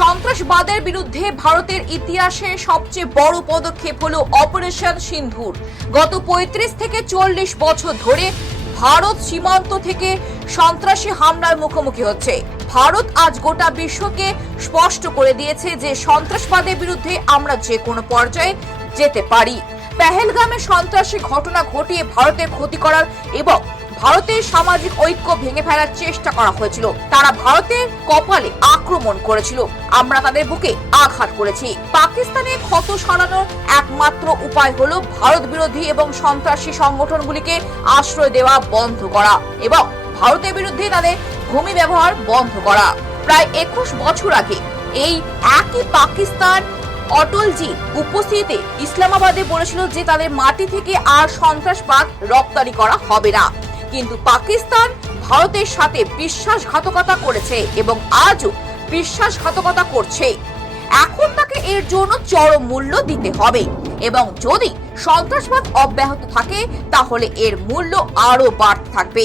সন্ত্রাসবাদের বিরুদ্ধে ভারতের ইতিহাসে সবচেয়ে বড় পদক্ষেপ হল অপারেশন সিন্ধুর। গত ৩৫ থেকে চল্লিশ বছর ধরে ভারত সীমান্ত থেকে সন্ত্রাসী হামলার মুখোমুখি হচ্ছে। ভারত আজ গোটা বিশ্বকে স্পষ্ট করে দিয়েছে যে সন্ত্রাসবাদের বিরুদ্ধে আমরা যে কোনো পর্যায়ে যেতে পারি। পেহেলগামে সন্ত্রাসী ঘটনা ঘটিয়ে ভারতের ক্ষতি করার এবং ভারতের সামাজিক ঐক্য ভেঙে ফেলার চেষ্টা করা হয়েছিল। তারা ভারতের কপালে আক্রমণ করেছিল। আমরা তাদের বুকে আঘাত করেছি। পাকিস্তানে ক্ষত সারানোর একমাত্র উপায় হলো ভারত বিরোধী এবং সন্ত্রাসী সংগঠনগুলিকে আশ্রয় দেওয়া বন্ধ করা এবং ভারতের বিরুদ্ধে তাদের ভূমি ব্যবহার বন্ধ করা। প্রায় একুশ বছর আগে এই একই পাকিস্তান অটলজি উপস্থিতিতে ইসলামাবাদে বলেছিল যে তাদের মাটি থেকে আর সন্ত্রাসবাদ রপ্তানি করা হবে না। কিন্তু পাকিস্তান ভারতের সাথে বিশ্বাসঘাতকতা করেছে এবং আজও বিশ্বাসঘাতকতা করছে। এখন তাকে এর জন্য চরম মূল্য দিতে হবে এবং যদি সন্ত্রাসবাদ অব্যাহত থাকে, তাহলে এর মূল্য আরও বাড়তে থাকবে।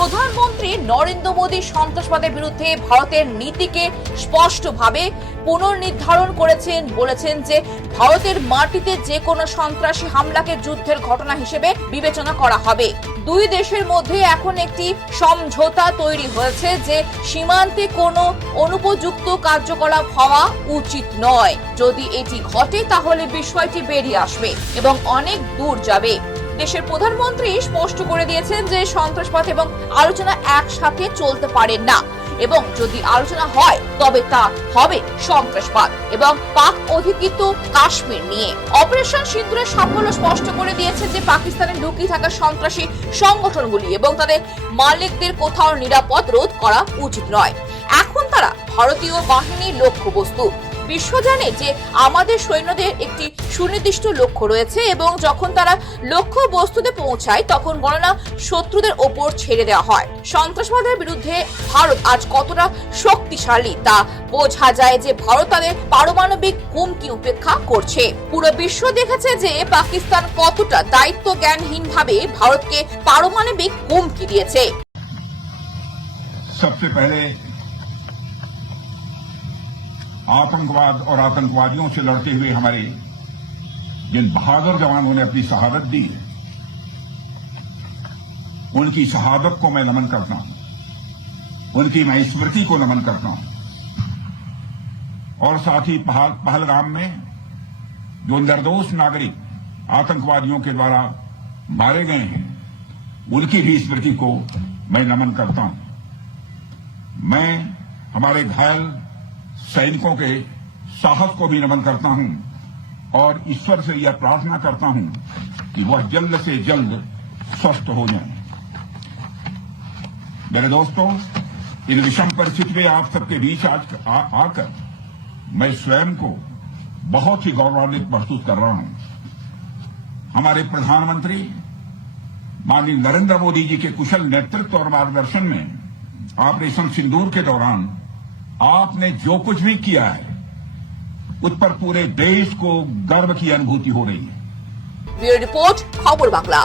প্রধানমন্ত্রী নরেন্দ্র মোদী সন্ত্রাসবাদের বিরুদ্ধে ভারতের নীতিকে স্পষ্টভাবে পুনর্নির্ধারণ করেছেন, বলেছেন যে ভারতের মাটিতে যে কোনো সন্ত্রাসী হামলাকে যুদ্ধের ঘটনা হিসেবে বিবেচনা করা হবে। দুই দেশের মধ্যে এখন একটি সমঝোতা তৈরি হয়েছে যে সীমান্তে কোনো অনুপযুক্ত কার্যকলাপ হওয়া উচিত নয়। যদি এটি ঘটে, তাহলে বিষয়টি বেরিয়ে আসবে এবং অনেক দূর যাবে। দেশের প্রধানমন্ত্রী স্পষ্ট করে দিয়েছেন যে সন্ত্রাসবাদ এবং আলোচনা একসাথে চলতে পারে না। এবং যদি আলোচনা হয়, তবে তা হবে সন্ত্রাসবাদ এবং পাক অধিকৃত কাশ্মীর নিয়ে। অপারেশন সিন্দুরের সাফল্য স্পষ্ট করে দিয়েছে যে পাকিস্তানে লুকিয়ে থাকা সন্ত্রাসী সংগঠনগুলি এবং তাদের মালিকদের কোথাও নিরাপদ রোধ করা উচিত নয়। এখন তারা ভারতীয় বাহিনীর লক্ষ্যবস্তু। বিশ্ব জানে যে আমাদের সৈন্যদের একটি সুনির্দিষ্ট লক্ষ্য রয়েছে এবং যখন তারা লক্ষ্য বস্তুতে পৌঁছায়, তখন গণনা শত্রুদের ওপর ছেড়ে দেওয়া হয়। সন্ত্রাসবাদের বিরুদ্ধে ভারত আজ কতটা শক্তিশালী তা বোঝা যায় যে ভারত তাদের পারমাণবিক হুমকি উপেক্ষা করছে। পুরো বিশ্ব দেখেছে যে পাকিস্তান কতটা দায়িত্ব জ্ঞানহীনভাবে ভারতকে পারমাণবিক হুমকি দিয়েছে। সবচেয়ে आतंकवाद और आतंकवादियों से लड़ते हुए हमारे जिन बहादुर जवानों ने अपनी शहादत दी, उनकी शहादत को मैं नमन करता हूँ। उनकी मैं स्मृति को नमन करता हूँ। और साथ ही पहलगाम में जो निर्दोष नागरिक आतंकवादियों के द्वारा मारे गए हैं, उनकी भी स्मृति को मैं नमन करता हूँ। मैं, हमारे घायल सैनिकों के साहस को भी नमन करता हूँ और ईश्वर से यह प्रार्थना करता हूँ कि वह जल्द से जल्द स्वस्थ हो जाए। मेरे दोस्तों, इन विषम परिस्थिति में आप सबके बीच आज आकर मैं स्वयं को बहुत ही गौरवान्वित महसूस कर रहा हूँ। हमारे प्रधानमंत्री माननीय नरेंद्र मोदी जी के कुशल नेतृत्व और मार्गदर्शन में ऑपरेशन सिंदूर के दौरान आपने जो कुछ भी किया है, उस पर पूरे देश को गर्व की अनुभूति हो रही है। रिपोर्ट, खबर बांग्ला।